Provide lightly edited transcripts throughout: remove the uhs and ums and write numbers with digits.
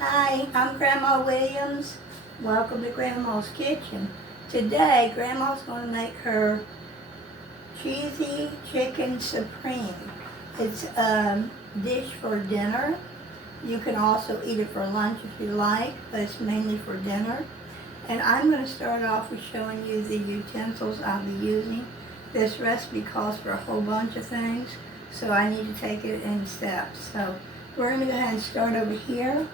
Hi, I'm Grandma Williams. Welcome to Grandma's Kitchen. Today, Grandma's going to make her cheesy chicken supreme. It's a dish for dinner. You can also eat it for lunch if you like, but it's mainly for dinner. And I'm going to start off with showing you the utensils I'll be using. This recipe calls for a whole bunch of things, so I need to take it in steps. So we're going to go ahead and start over here.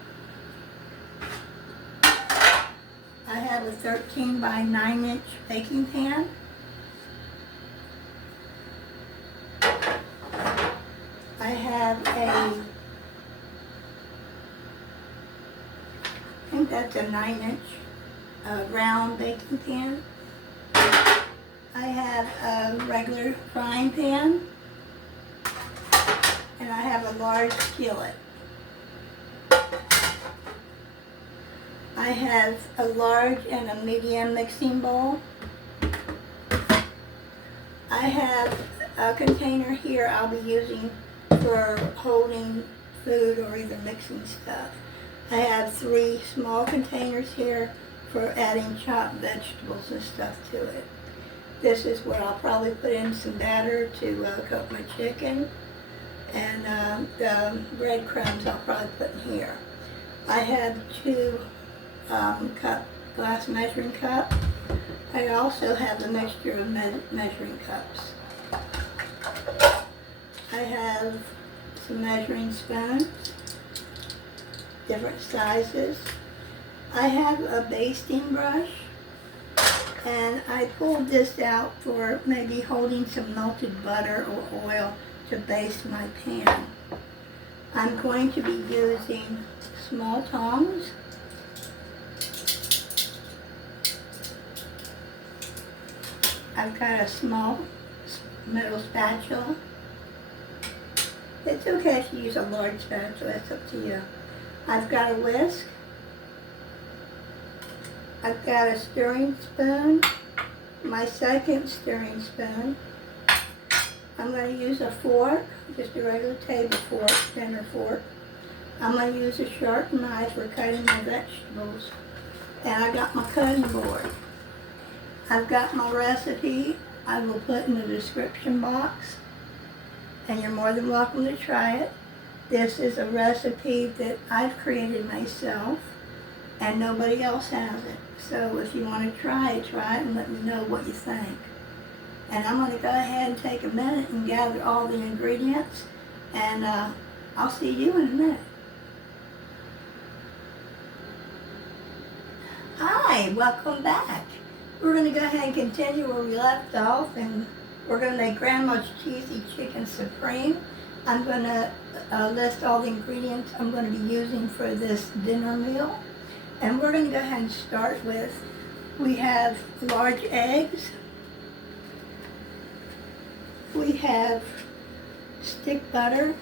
I have a 13 by 9 inch baking pan. I have I think that's a 9 inch round baking pan. I have a regular frying pan. And I have a large skillet. I have a large and a medium mixing bowl. I have a container here I'll be using for holding food or either mixing stuff. I have 3 small containers here for adding chopped vegetables and stuff to it. This is where I'll probably put in some batter to coat my chicken, and the breadcrumbs I'll probably put in here. I have 2 glass measuring cup. I also have a mixture of measuring cups. I have some measuring spoons, different sizes. I have a basting brush, and I pulled this out for maybe holding some melted butter or oil to baste my pan. I'm going to be using small tongs. I've got a small metal spatula. It's okay if you use a large spatula, it's up to you. I've got a whisk. I've got a stirring spoon, my second stirring spoon. I'm going to use a fork, just a regular table fork, dinner fork. I'm going to use a sharp knife for cutting my vegetables. And I got my cutting board. I've got my recipe I will put in the description box, and you're more than welcome to try it. This is a recipe that I've created myself, and nobody else has it. So if you want to try it and let me know what you think. And I'm going to go ahead and take a minute and gather all the ingredients, and I'll see you in a minute. Hi, welcome back. We're going to go ahead and continue where we left off, and we're going to make Grandma's cheesy chicken supreme. I'm going to list all the ingredients I'm going to be using for this dinner meal. And we're going to go ahead and start with, we have large eggs. We have stick butter.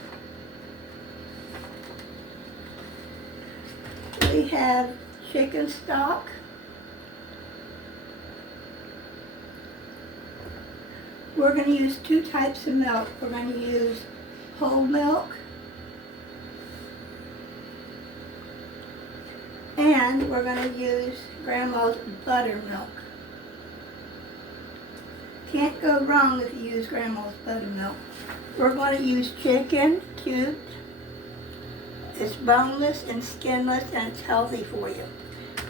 We have chicken stock. We're going to use 2 types of milk. We're going to use whole milk, and we're going to use Grandma's buttermilk. Can't go wrong if you use Grandma's buttermilk. We're going to use chicken cubed. It's boneless and skinless, and it's healthy for you.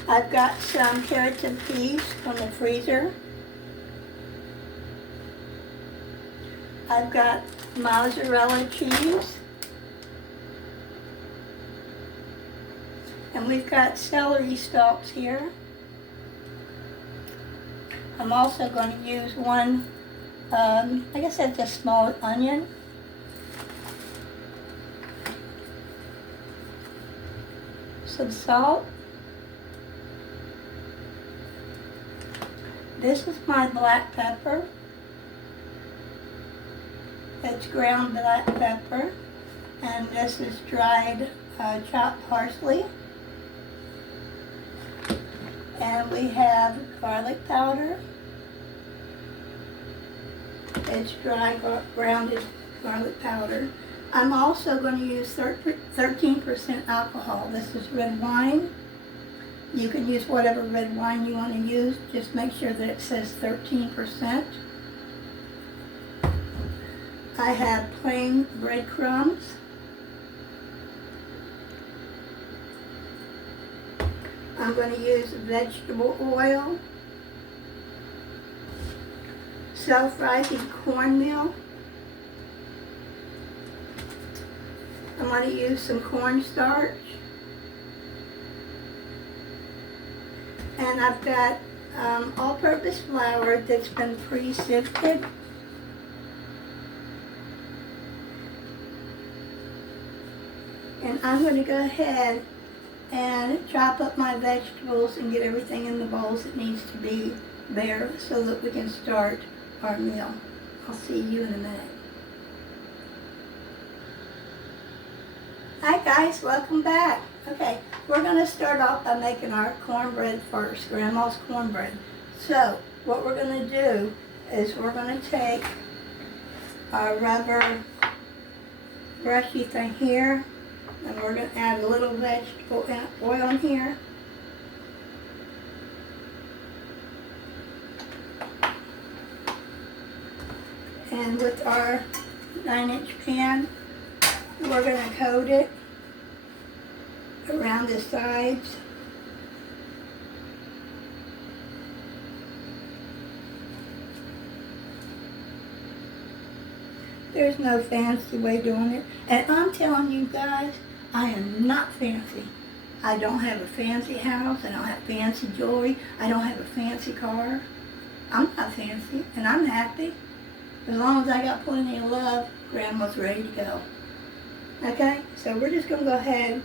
I've got some carrots and peas from the freezer. I've got mozzarella cheese. And we've got celery stalks here. I'm also going to use one, I guess that's a small onion. Some salt. This is my black pepper. It's ground black pepper. And this is dried chopped parsley. And we have garlic powder. It's dry grounded garlic powder. I'm also going to use 13% alcohol. This is red wine. You can use whatever red wine you want to use. Just make sure that it says 13%. I have plain breadcrumbs. I'm going to use vegetable oil, self-rising cornmeal. I'm going to use some cornstarch. And I've got all-purpose flour that's been pre-sifted. And I'm going to go ahead and chop up my vegetables and get everything in the bowls that needs to be there so that we can start our meal. I'll see you in a minute. Hi guys, welcome back. Okay, we're going to start off by making our cornbread first, Grandma's cornbread. So, what we're going to do is we're going to take our rubber brushy thing here, and we're going to add a little vegetable oil in here. And with our 9-inch pan, we're going to coat it around the sides. There's no fancy way doing it. And I'm telling you guys, I am not fancy. I don't have a fancy house. I don't have fancy jewelry. I don't have a fancy car. I'm not fancy, and I'm happy. As long as I got plenty of love, Grandma's ready to go. Okay, so we're just going to go ahead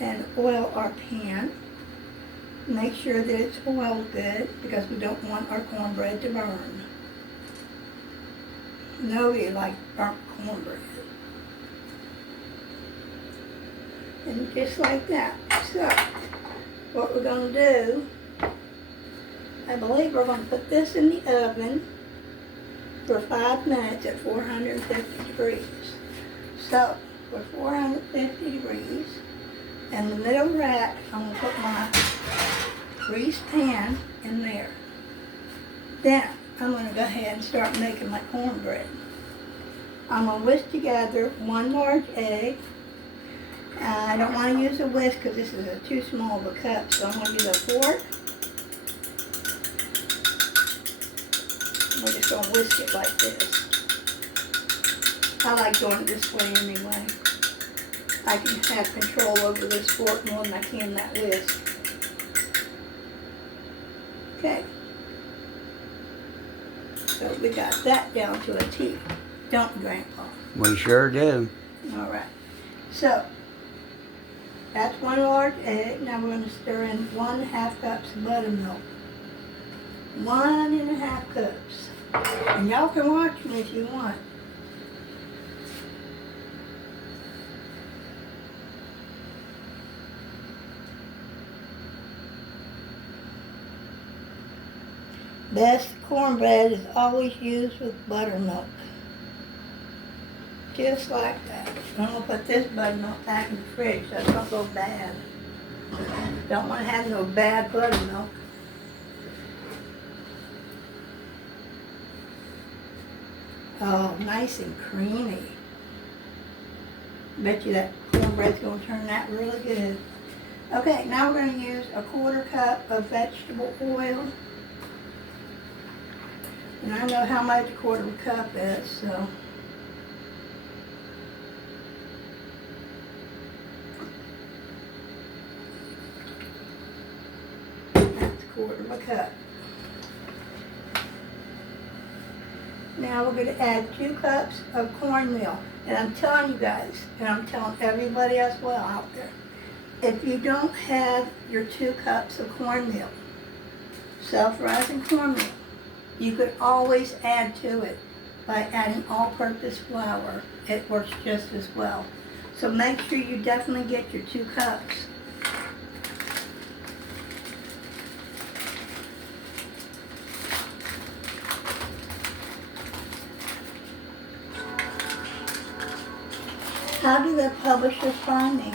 and oil our pan. Make sure that it's oiled good because we don't want our cornbread to burn. Nobody likes burnt cornbread. And just like that. So, what we're going to do, I believe we're going to put this in the oven for 5 minutes at 450 degrees. So, for 450 degrees, in the middle rack, I'm going to put my greased pan in there. Then, I'm going to go ahead and start making my cornbread. I'm going to whisk together 1 large egg. I don't want to use a whisk because this is too small of a cup, so I'm going to use a fork. We're just going to whisk it like this. I like doing it this way anyway. I can have control over this fork more than I can that whisk. Okay. So we got that down to a T. Don't we, Grandpa? We sure do. All right. So, that's 1 large egg. Now we're going to stir in 1.5 cups of buttermilk. 1.5 cups. And y'all can watch me if you want. Best cornbread is always used with buttermilk. Just like that. I'm going to put this buttermilk back in the fridge so it don't go bad. Don't want to have no bad buttermilk. Oh, nice and creamy. Bet you that cornbread's going to turn out really good. Okay, now we're going to use 1/4 cup of vegetable oil. And I know how much 1/4 cup is, so. That's 1/4 cup. Now we're going to add 2 cups of cornmeal. And I'm telling you guys, and I'm telling everybody as well out there, if you don't have your 2 cups of cornmeal, self-rising cornmeal, you could always add to it by adding all-purpose flour. It works just as well. So make sure you definitely get your 2 cups. How do the publishers find me?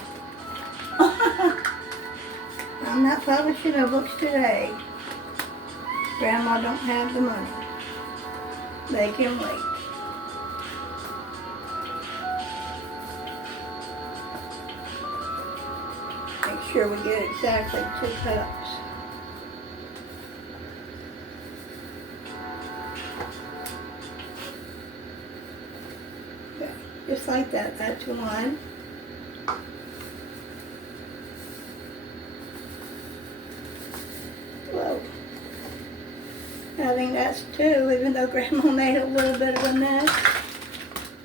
I'm not publishing no books today. Grandma don't have the money. They can wait. Make sure we get exactly 2 cups. Okay, just like that, that's 1. Whoa. I think that's 2, even though Grandma made a little bit of a mess.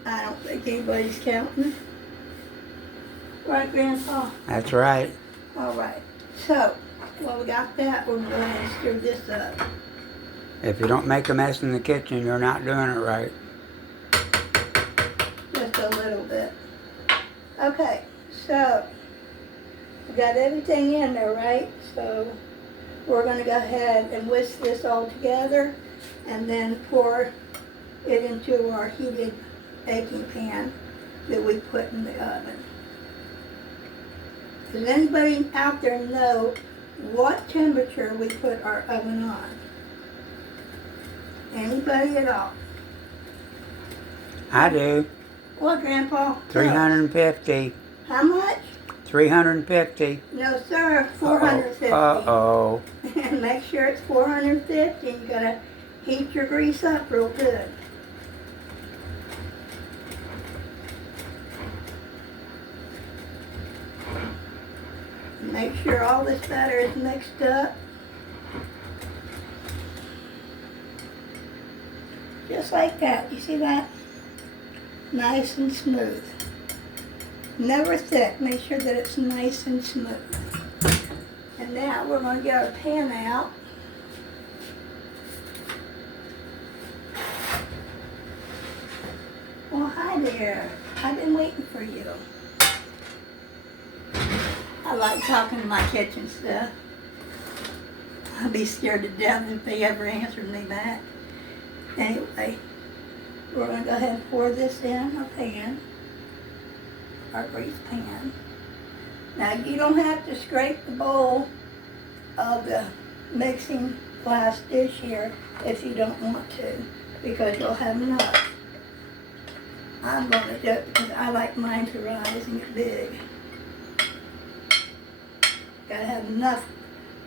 I don't think anybody's counting. Right, Grandpa? That's right. All right. So, well, we got that. We're going to go ahead and stir this up. If you don't make a mess in the kitchen, you're not doing it right. Just a little bit. Okay, so we got everything in there, right? So we're going to go ahead and whisk this all together and then pour it into our heated baking pan that we put in the oven. Does anybody out there know what temperature we put our oven on? Anybody at all? I do. What, Grandpa? 350. How much? 350. No, sir, 450. Uh-oh. And make sure it's 450. You gotta heat your grease up real good. Make sure all this batter is mixed up. Just like that. You see that? Nice and smooth. Never thick. Make sure that it's nice and smooth. And now we're going to get our pan out. Well, hi there. I've been waiting for you. I like talking to my kitchen stuff. I'd be scared to death if they ever answered me back. Anyway, we're going to go ahead and pour this in our pan, our grease pan. Now, you don't have to scrape the bowl of the mixing glass dish here if you don't want to, because you'll have enough. I'm going to do it because I like mine to rise and get big. Got to have enough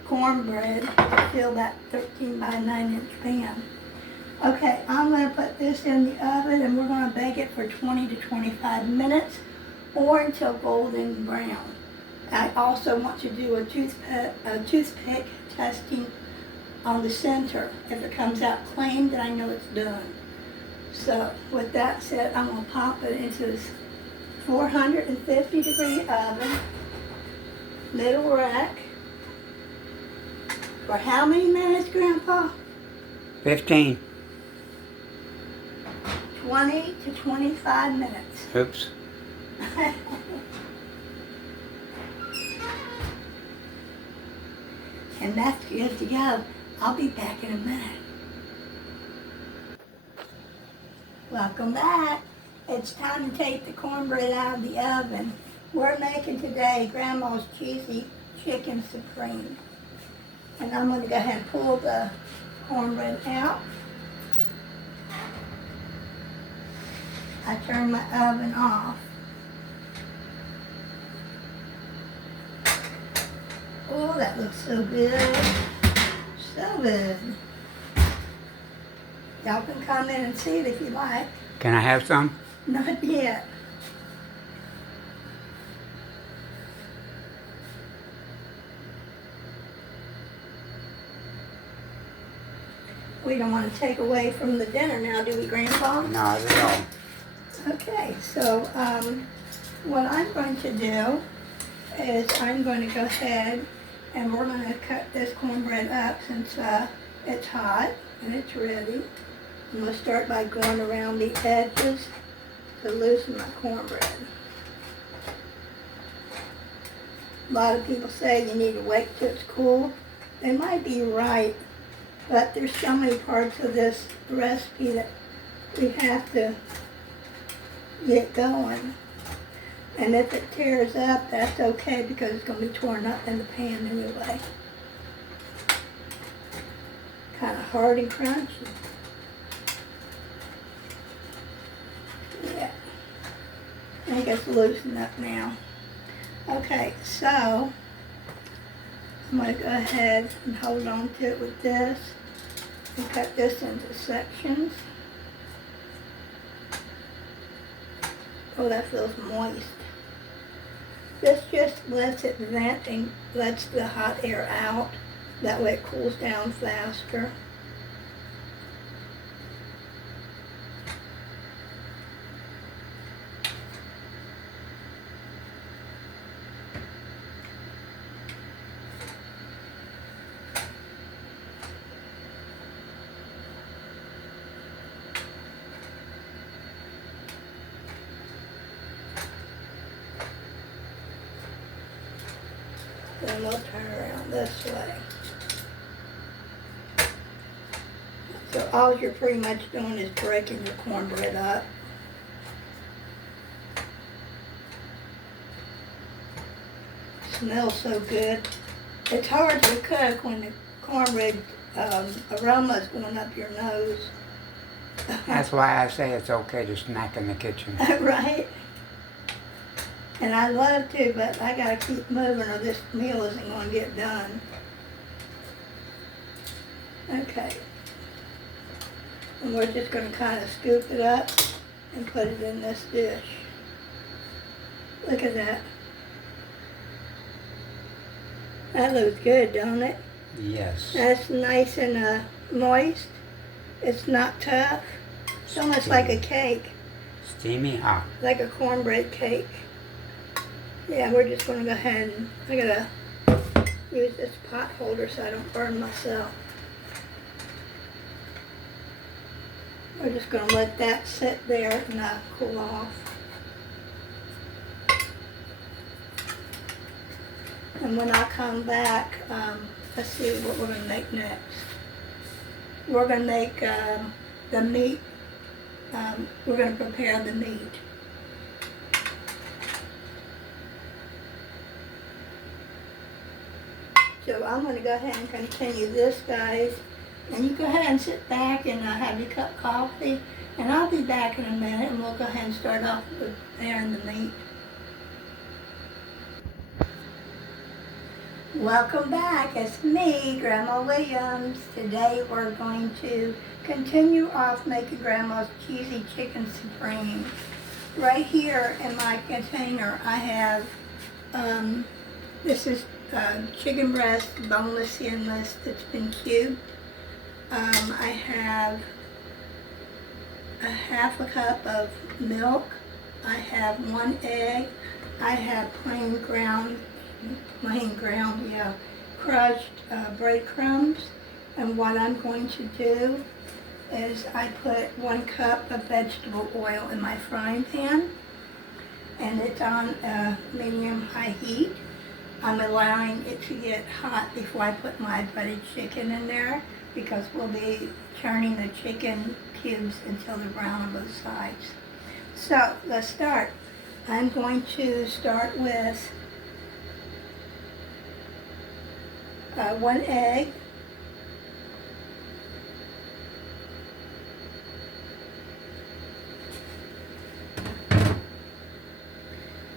cornbread to fill that 13 by 9 inch pan. Okay, I'm going to put this in the oven and we're going to bake it for 20 to 25 minutes or until golden brown. I also want to do a toothpick testing on the center. If it comes out clean, then I know it's done. So with that said, I'm going to pop it into this 450 degree oven, middle rack. For how many minutes, Grandpa? 15. 20 to 25 minutes. Oops. And that's good to go. I'll be back in a minute. Welcome back. It's time to take the cornbread out of the oven. We're making today Grandma's cheesy chicken supreme. And I'm going to go ahead and pull the cornbread out. I turn my oven off. Oh, that looks so good. So good. Y'all can come in and see it if you like. Can I have some? Not yet. We don't want to take away from the dinner now, do we, Grandpa? Not at all. Okay, so what I'm going to do is I'm going to go ahead and we're going to cut this cornbread up since it's hot and it's ready. I'm going to start by going around the edges to loosen my cornbread. A lot of people say you need to wait till it's cool. They might be right, but there's so many parts of this recipe that we have to get going. And if it tears up, that's okay because it's going to be torn up in the pan anyway. Kind of hard and crunchy. Yeah. I think it's loosened up now. Okay, so I'm going to go ahead and hold on to it with this and cut this into sections. Oh, that feels moist. This just lets it vent and lets the hot air out. That way it cools down faster. Then we'll turn around this way. So all you're pretty much doing is breaking your cornbread up. Smells so good. It's hard to cook when the cornbread aroma is going up your nose. That's why I say it's okay to snack in the kitchen. Right? And I love to, but I gotta keep moving or this meal isn't gonna get done. Okay. And we're just gonna kind of scoop it up and put it in this dish. Look at that. That looks good, don't it? Yes. That's nice and moist. It's not tough. It's almost like a cake, Steamy hot. like a cornbread cake. Yeah, we're just going to go ahead and I gotta use this pot holder so I don't burn myself. We're just going to let that sit there and cool off. And when I come back, let's see what we're going to make next. We're going to make the meat. We're going to prepare the meat. So I'm going to go ahead and continue this, guys. And you go ahead and sit back and have your cup of coffee. And I'll be back in a minute and we'll go ahead and start off with preparing the meat. Welcome back. It's me, Grandma Williams. Today we're going to continue off making Grandma's cheesy chicken supreme. Right here in my container I have, this is chicken breast, boneless, skinless, that's been cubed. I have a half a cup of milk. I have 1 egg. I have plain ground, crushed breadcrumbs. And what I'm going to do is I put 1 cup of vegetable oil in my frying pan. And it's on medium-high heat. I'm allowing it to get hot before I put my breaded chicken in there because we'll be turning the chicken cubes until they're brown on both sides. So let's start. I'm going to start with 1 egg.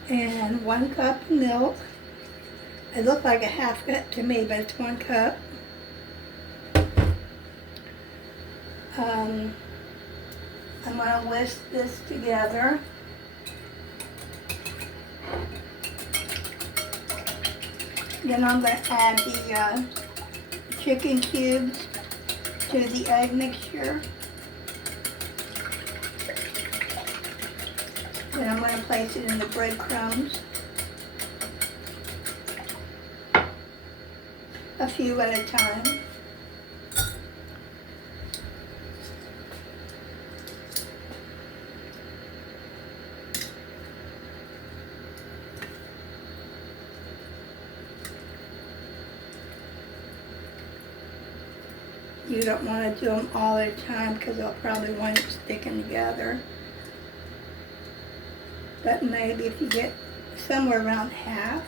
And 1 cup of milk. It looked like a half cup to me, but it's 1 cup. I'm going to whisk this together. Then I'm going to add the chicken cubes to the egg mixture. Then I'm going to place it in the breadcrumbs. A few at a time. You don't want to do them all at a time because they'll probably wind up sticking together. But maybe if you get somewhere around half.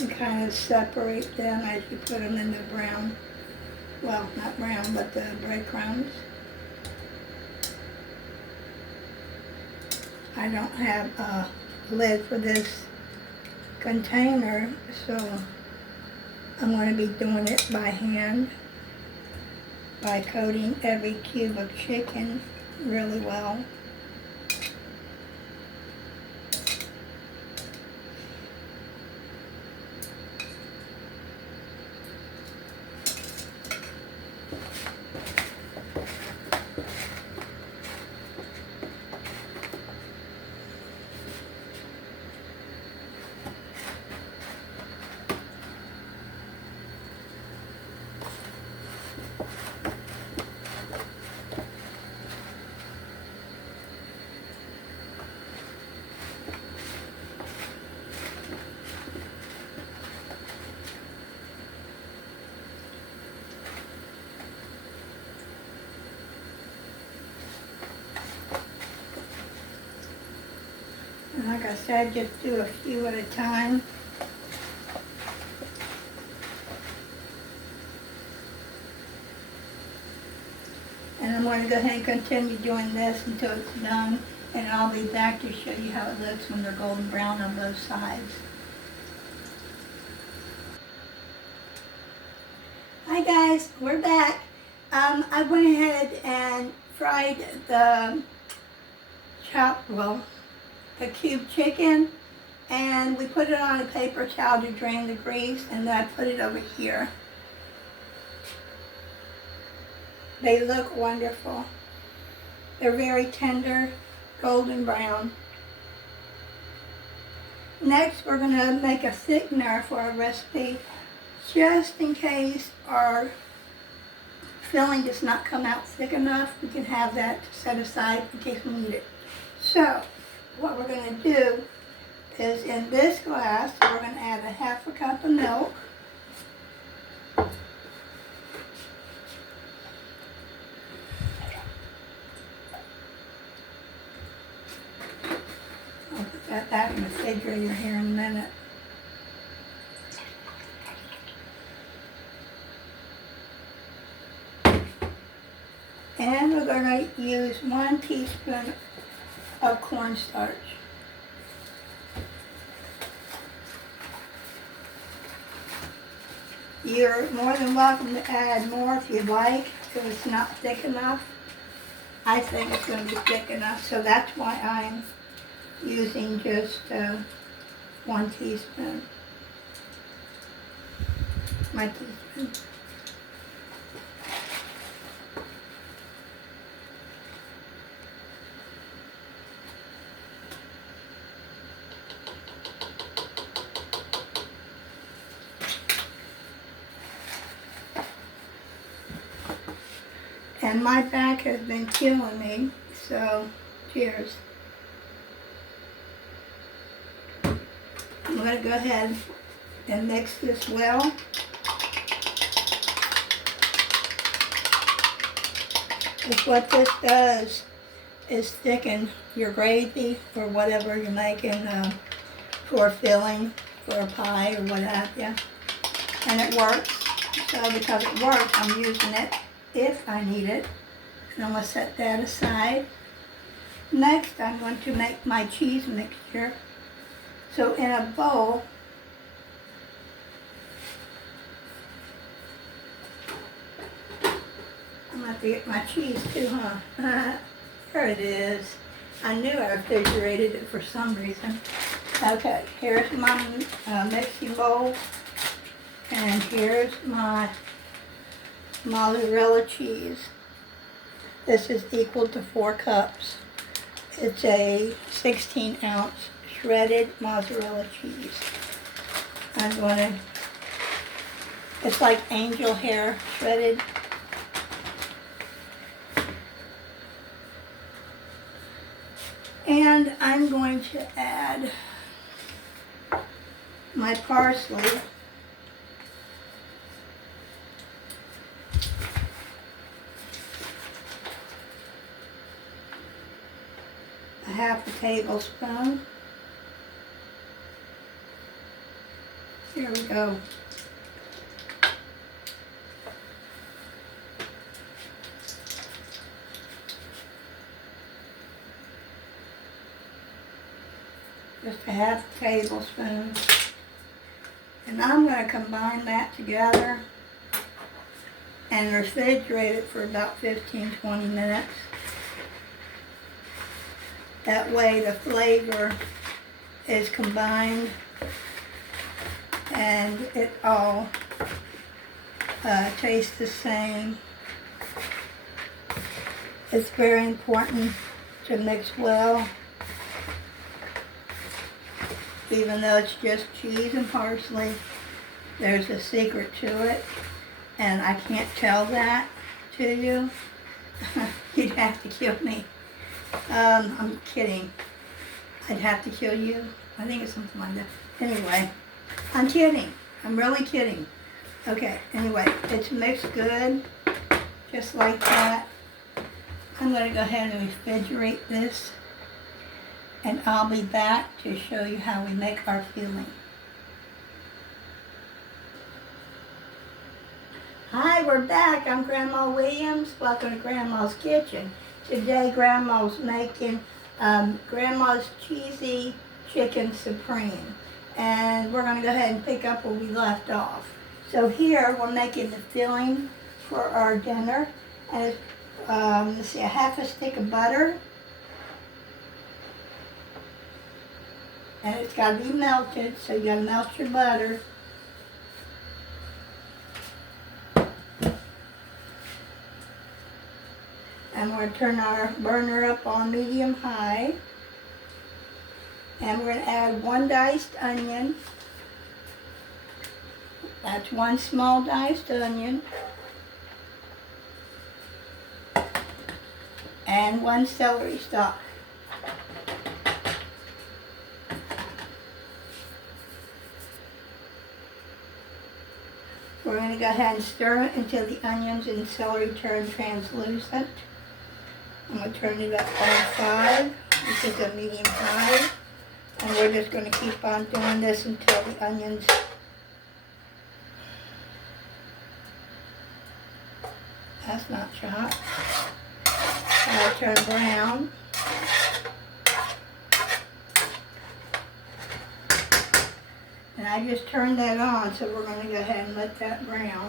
And kind of separate them as you put them in the brown, well, not brown, but the breadcrumbs. I don't have a lid for this container, so I'm going to be doing it by hand by coating every cube of chicken really well. And like I said, just do a few at a time. And I'm going to go ahead and continue doing this until it's done. And I'll be back to show you how it looks when they're golden brown on both sides. Hi guys, we're back. I went ahead and fried the the cube chicken, and we put it on a paper towel to drain the grease, and then I put it over here. They look wonderful. They're very tender, golden brown. Next, we're going to make a thickener for our recipe, just in case our filling does not come out thick enough. We can have that set aside in case we need it. So, what we're going to do is in this glass, we're going to add a half a cup of milk. I'll put that back in the refrigerator here in a minute. And we're going to use 1 teaspoon of cornstarch. You're more than welcome to add more if you'd like, if it's not thick enough. I think it's going to be thick enough, so that's why I'm using just 1 teaspoon. My teaspoon. And my back has been killing me, so cheers. I'm going to go ahead and mix this well. Because what this does is thicken your gravy or whatever you're making for filling, for a pie or what have you. And it works. So because it works, I'm using it if I need it. And I'm going to set that aside. Next, I'm going to make my cheese mixture. So in a bowl, I'm going to have to get my cheese too, huh? Here it is. I knew I refrigerated it for some reason. Okay, here's my mixing bowl. And here's my mozzarella cheese. This is equal to 4 cups. It's a 16-ounce shredded mozzarella cheese. I'm going to, it's like angel hair shredded. And I'm going to add my parsley. half a tablespoon. Here we go. Just a half a tablespoon. And I'm going to combine that together and refrigerate it for about 15-20 minutes. That way the flavor is combined and it all tastes the same. It's very important to mix well, even though it's just cheese and parsley. There's a secret to it, and I can't tell that to you. You'd have to kill me. I'm kidding. I'd have to kill you. I think it's something like that. Anyway, I'm kidding. I'm really kidding. Okay, anyway, it's mixed good, just like that. I'm going to go ahead and refrigerate this, and I'll be back to show you how we make our filling. Hi, we're back. I'm Grandma Williams. Welcome to Grandma's Kitchen. Today, Grandma's making Grandma's Cheesy Chicken Supreme. And we're going to go ahead and pick up where we left off. So here, we're making the filling for our dinner. And it's, let's see, a half a stick of butter. And it's got to be melted, so you got to melt your butter. And we're going to turn our burner up on medium-high. And we're going to add 1 diced onion. That's 1 small diced onion. And 1 celery stalk. We're going to go ahead and stir it until the onions and celery turn translucent. I'm going to turn it up on 5, which is a medium-high. And we're just going to keep on doing this until the onions that's not chopped. I'll turn brown. And I just turned that on, so we're going to go ahead and let that brown.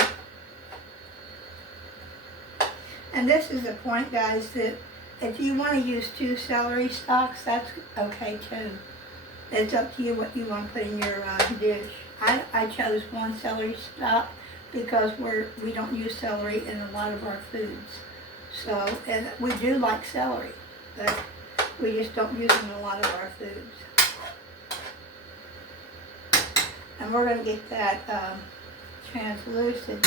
And this is the point, guys, that if you want to use 2 celery stalks, that's okay too. It's up to you what you want to put in your dish. I chose 1 celery stalk because we don't use celery in a lot of our foods. So, and we do like celery, but we just don't use it in a lot of our foods. And we're going to get that translucent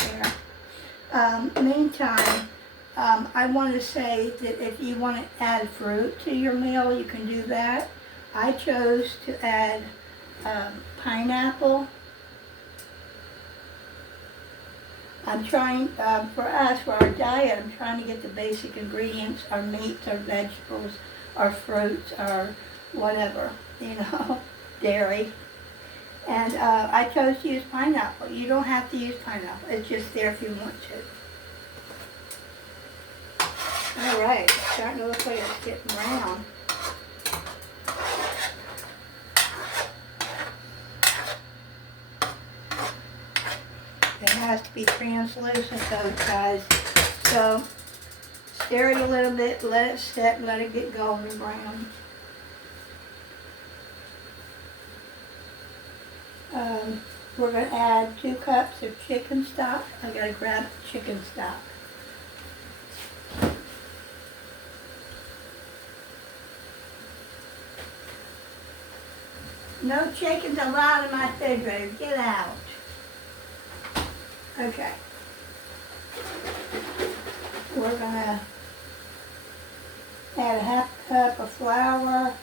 there. Meantime, I want to say that if you want to add fruit to your meal, you can do that. I chose to add pineapple. I'm trying, for us, for our diet, I'm trying to get the basic ingredients, our meats, our vegetables, our fruits, our whatever, you know, dairy. And I chose to use pineapple. You don't have to use pineapple. It's just there if you want to. All right, it's starting to look like it's getting brown. It has to be translucent though, guys. So stir it a little bit, let it set, let it get golden brown. We're going to add 2 cups of chicken stock. I got to grab chicken stock. No chickens allowed in my refrigerator. Get out. Okay. We're going to add a half cup of flour.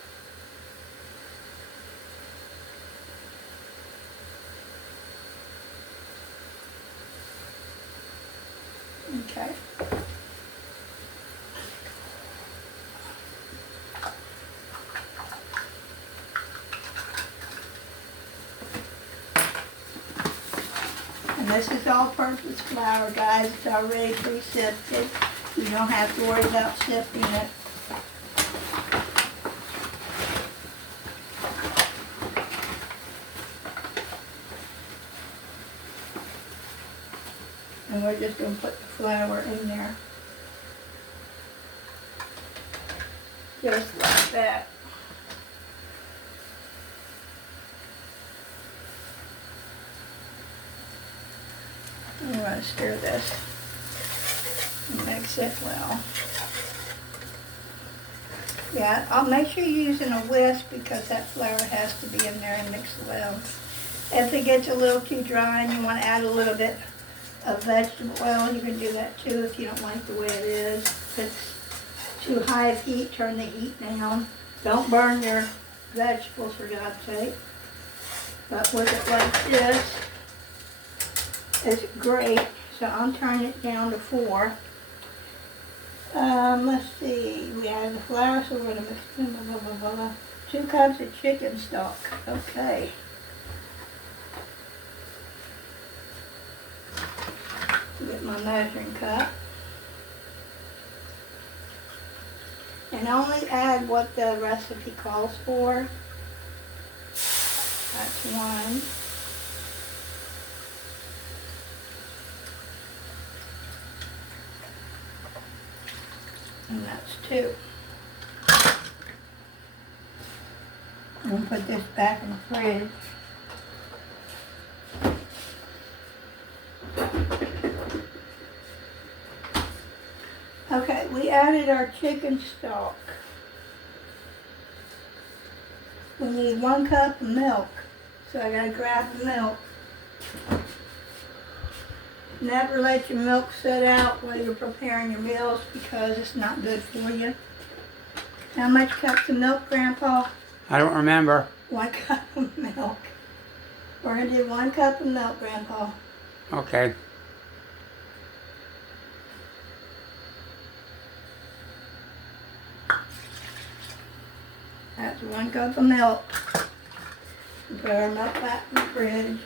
Okay. This is all-purpose flour, guys. It's already pre-sifted. You don't have to worry about sifting it. And we're just going to put the flour in there. Just like that. I'm going to stir this and mix it well. Yeah, I'll make sure you're using a whisk because that flour has to be in there and mixed well. If it gets a little too dry and you want to add a little bit of vegetable oil, you can do that too if you don't like the way it is. If it's too high of heat, turn the heat down. Don't burn your vegetables, for God's sake. But with it like this, it's great. So I'm turning it down to 4. Let's see. We have the flour, so we're going to mix blah, blah, blah, blah. 2 cups of chicken stock. Okay. Get my measuring cup. And only add what the recipe calls for. That's 1. And that's 2. I'm going to put this back in the fridge. Okay, we added our chicken stock. We need 1 cup of milk. So I gotta grab the milk. Never let your milk sit out while you're preparing your meals because it's not good for you. How much cups of milk, Grandpa? I don't remember. 1 cup of milk. We're gonna do 1 cup of milk, Grandpa. Okay. That's 1 cup of milk. Put our milk back in the fridge.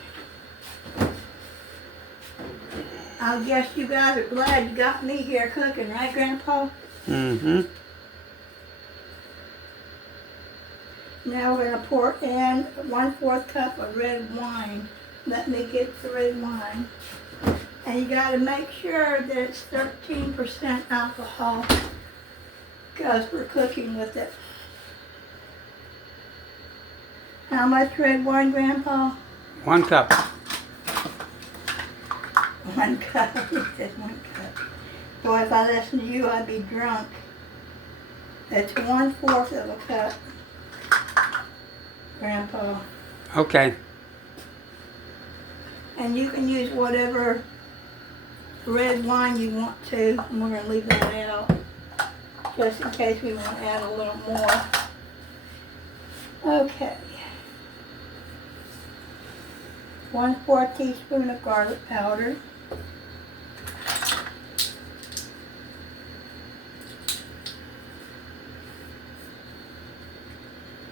I guess you guys are glad you got me here cooking, right, Grandpa? Mm-hmm. Now we're going to pour in 1/4 cup of red wine. Let me get the red wine. And you got to make sure that it's 13% alcohol because we're cooking with it. How much red wine, Grandpa? 1 cup. 1 cup. He said 1 cup. Boy, if I listened to you, I'd be drunk. It's 1/4 of a cup, Grandpa. Okay. And you can use whatever red wine you want to. And we're going to leave that out just in case we want to add a little more. Okay. 1/4 teaspoon of garlic powder.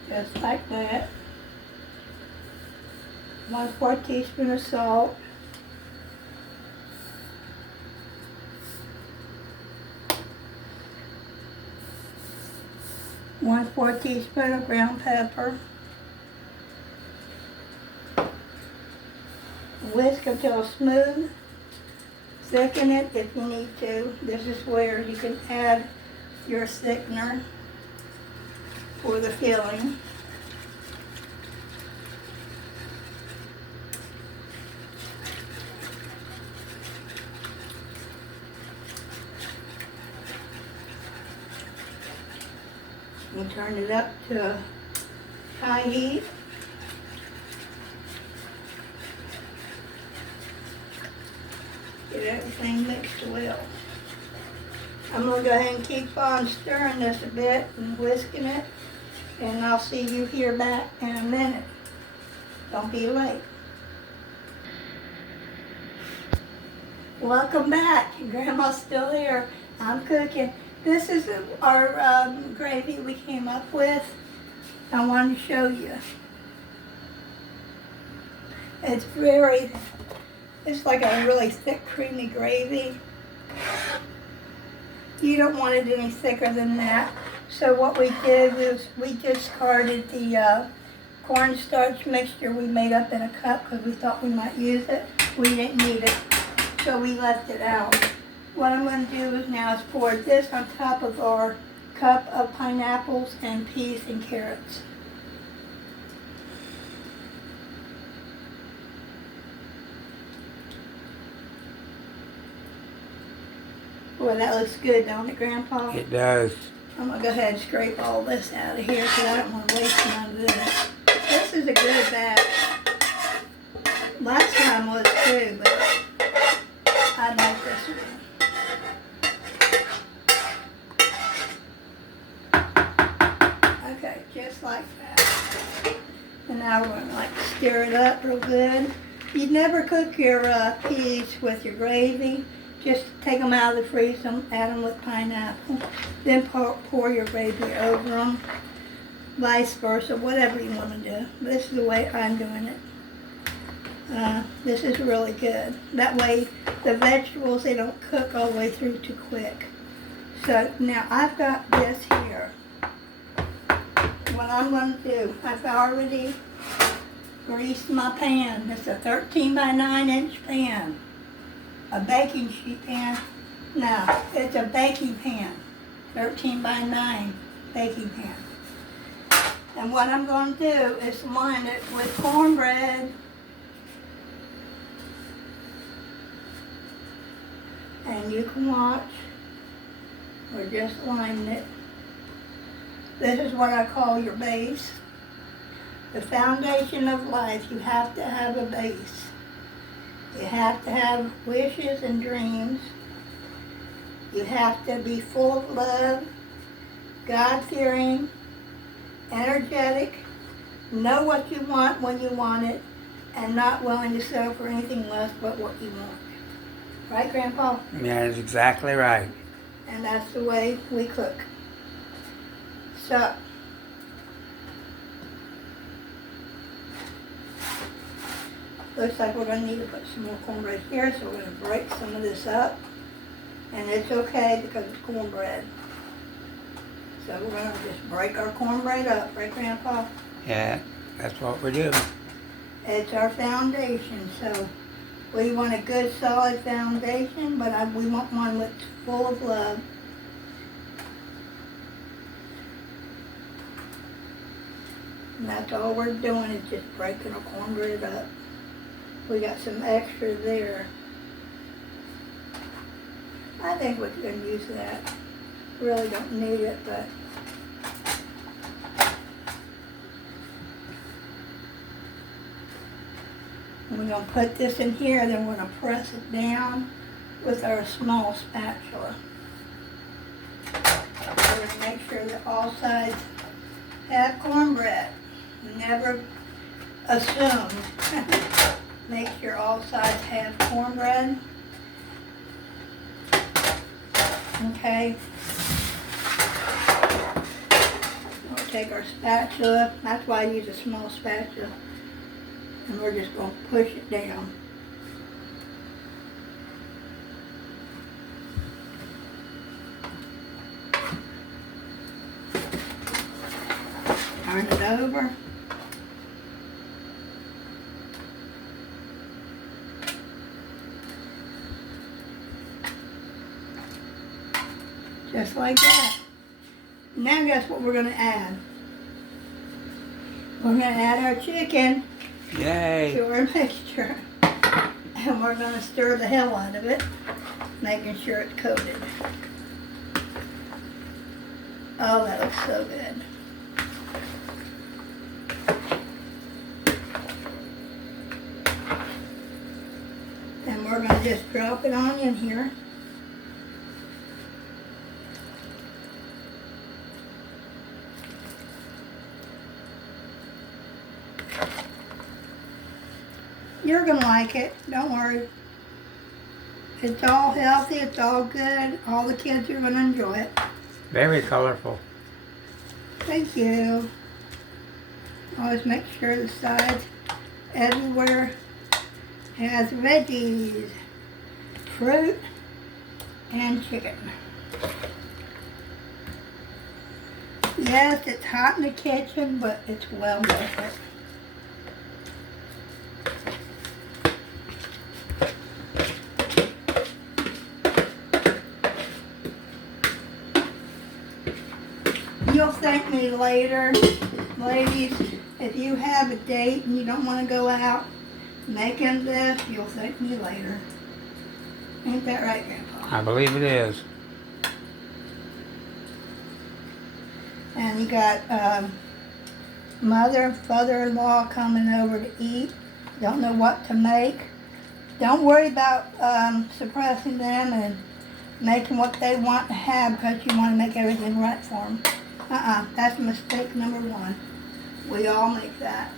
Just like that. 1/4 teaspoon of salt. One-4 teaspoon of ground pepper. Whisk until smooth. Thicken it if you need to. This is where you can add your thickener for the filling. You turn it up to high heat. Get everything mixed well. I'm going to go ahead and keep on stirring this a bit and whisking it, and I'll see you here back in a minute. Don't be late. Welcome back. Grandma's still here. I'm cooking. This is our gravy we came up with. I wanted to show you. It's very It's like a really thick, creamy gravy. You don't want it any thicker than that. So what we did was we discarded the cornstarch mixture we made up in a cup because we thought we might use it. We didn't need it, so we left it out. What I'm going to do is now is pour this on top of our cup of pineapples and peas and carrots. Boy, that looks good, don't it, Grandpa? It does. I'm going to go ahead and scrape all this out of here because I don't want to waste none of this. This is a good batch. Last time was too, but I like this one. Okay, just like that. And now we're going to like stir it up real good. You'd never cook your peas with your gravy. Just take them out of the freezer, add them with pineapple, then pour your gravy over them, vice versa, whatever you want to do. This is the way I'm doing it. This is really good. That way the vegetables, they don't cook all the way through too quick. So now I've got this here. What I'm going to do, I've already greased my pan. It's a 13 by 9 inch pan. A baking sheet pan. No, it's a baking pan. 13 by 9 baking pan. And what I'm going to do is line it with cornbread. And you can watch. We're just lining it. This is what I call your base. The foundation of life, you have to have a base. You have to have wishes and dreams. You have to be full of love, God-fearing, energetic, know what you want when you want it, and not willing to settle for anything less but what you want. Right, Grandpa? Yeah, that's exactly right. And that's the way we cook. So, looks like we're going to need to put some more cornbread here, so we're going to break some of this up. And it's okay because it's cornbread. So we're going to just break our cornbread up, right, Grandpa? Yeah, that's what we do. It's our foundation, so we want a good solid foundation, but we want one that's full of love. And that's all we're doing is just breaking our cornbread up. We got some extra there. I think we can use that. Really don't need it, but we're going to put this in here, then we're going to press it down with our small spatula. We're going to make sure that all sides have cornbread. Never assume. Make sure all sides have cornbread. Okay. We'll take our spatula. That's why I use a small spatula. And we're just going to push it down. Turn it over. Just like that. Now guess what we're going to add? We're going to add our chicken Yay! to our mixture. And we're going to stir the hell out of it, making sure it's coated. Oh, that looks so good. And we're going to just drop it on in here. You're going to like it. Don't worry. It's all healthy. It's all good. All the kids are going to enjoy it. Very colorful. Thank you. Always make sure the sides everywhere It has veggies, fruit, and chicken. Yes, it's hot in the kitchen, but it's well worth it. You'll thank me later, ladies. If you have a date and you don't want to go out making this, you'll thank me later. Ain't that right, Grandpa? I believe it is. And you got mother and father-in-law coming over to eat. Don't know what to make. Don't worry about suppressing them and making what they want to have because you want to make everything right for them. That's mistake number one. We all make that.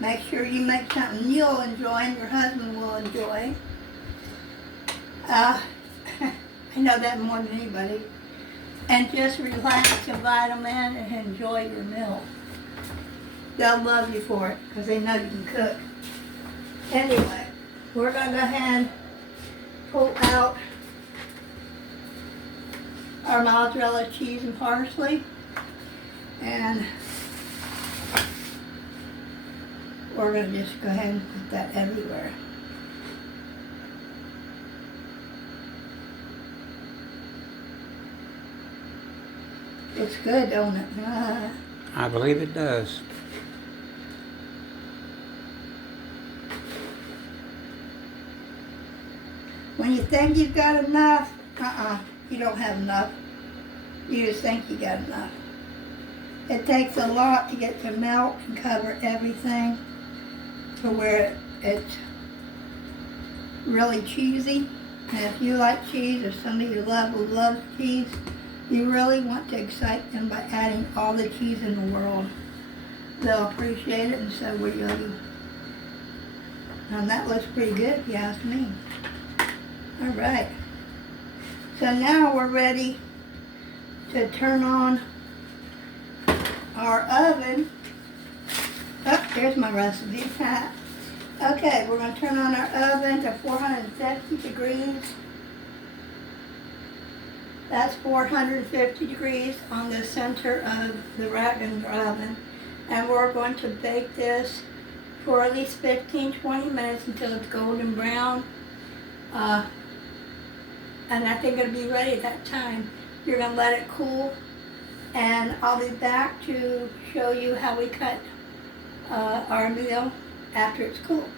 Make sure you make something you'll enjoy and your husband will enjoy. I know that more than anybody. And just relax, invite them in, and enjoy your meal. They'll love you for it because they know you can cook. Anyway, we're going to go ahead and pull out our mozzarella cheese and parsley. And we're going to just go ahead and put that everywhere. It's good, don't it? I believe it does. When you think you've got enough, you don't have enough. You just think you got enough. It takes a lot to get to melt and cover everything to where it's really cheesy. And if you like cheese or somebody you love who loves cheese, you really want to excite them by adding all the cheese in the world. They'll appreciate it, and so will you. And that looks pretty good if you ask me. All right. So now we're ready to turn on our oven. Oh, here's my recipe. Okay, we're going to turn on our oven to 450 degrees. That's 450 degrees on the center of the Ragland oven. And we're going to bake this for at least 15-20 minutes until it's golden brown. And I think it'll be ready at that time. You're going to let it cool. And I'll be back to show you how we cut our meal after it's cool.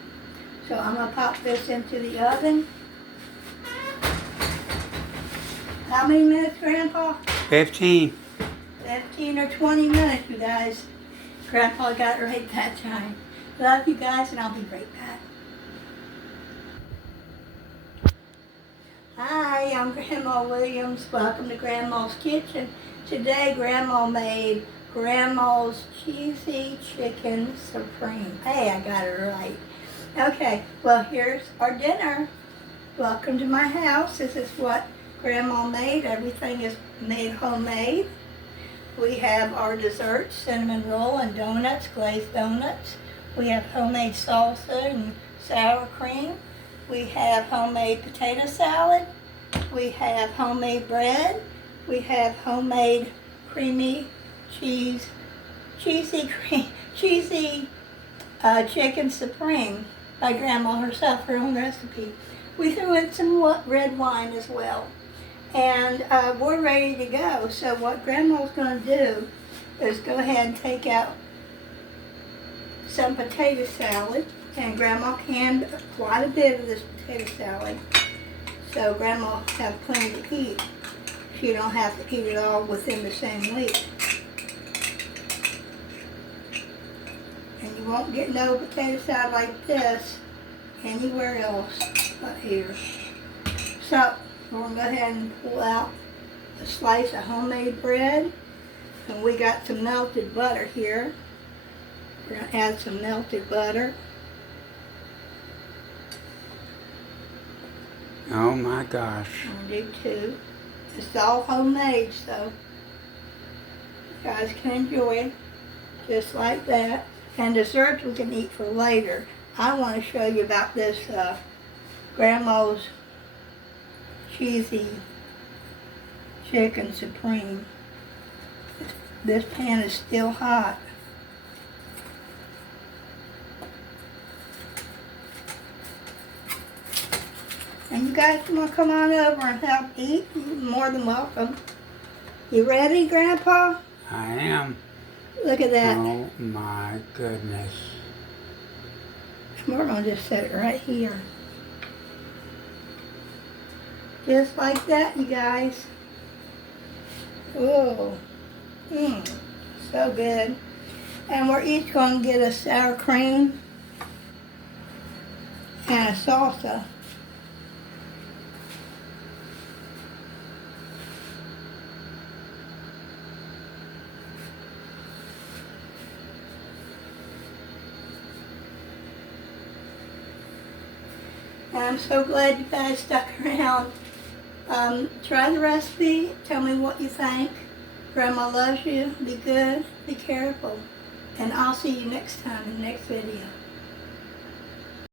So I'm going to pop this into the oven. How many minutes, Grandpa? 15. 15 or 20 minutes, you guys. Grandpa got it right that time. Love you guys, and I'll be right back. Hi, I'm Grandma Williams. Welcome to Grandma's Kitchen. Today, Grandma made Grandma's Cheesy Chicken Supreme. Hey, I got it right. Okay, well, here's our dinner. Welcome to my house. This is what Grandma made. Everything is made homemade. We have our desserts, cinnamon roll and donuts, glazed donuts. We have homemade salsa and sour cream. We have homemade potato salad. We have homemade bread. We have homemade creamy cheesy chicken supreme by Grandma herself, her own recipe. We threw in some red wine as well. And we're ready to go. So what Grandma's going to do is go ahead and take out some potato salad. And Grandma canned quite a bit of this potato salad. So Grandma will have plenty to eat. She don't have to eat it all within the same week. And you won't get no potato salad like this anywhere else but here. So we're going to go ahead and pull out a slice of homemade bread. And we got some melted butter here. We're going to add some melted butter. Oh my gosh. I'm going to do two. It's all homemade, so you guys can enjoy it just like that. And desserts we can eat for later. I want to show you about this Grandma's cheesy chicken supreme. This pan is still hot. And you guys want to come on over and help eat? You're more than welcome. You ready, Grandpa? I am. Look at that. Oh my goodness. We're going to just set it right here. Just like that, you guys. Ooh. So good. And we're each going to get a sour cream and a salsa. And I'm so glad you guys stuck around. Try the recipe. Tell me what you think. Grandma loves you. Be good. Be careful. And I'll see you next time in the next video.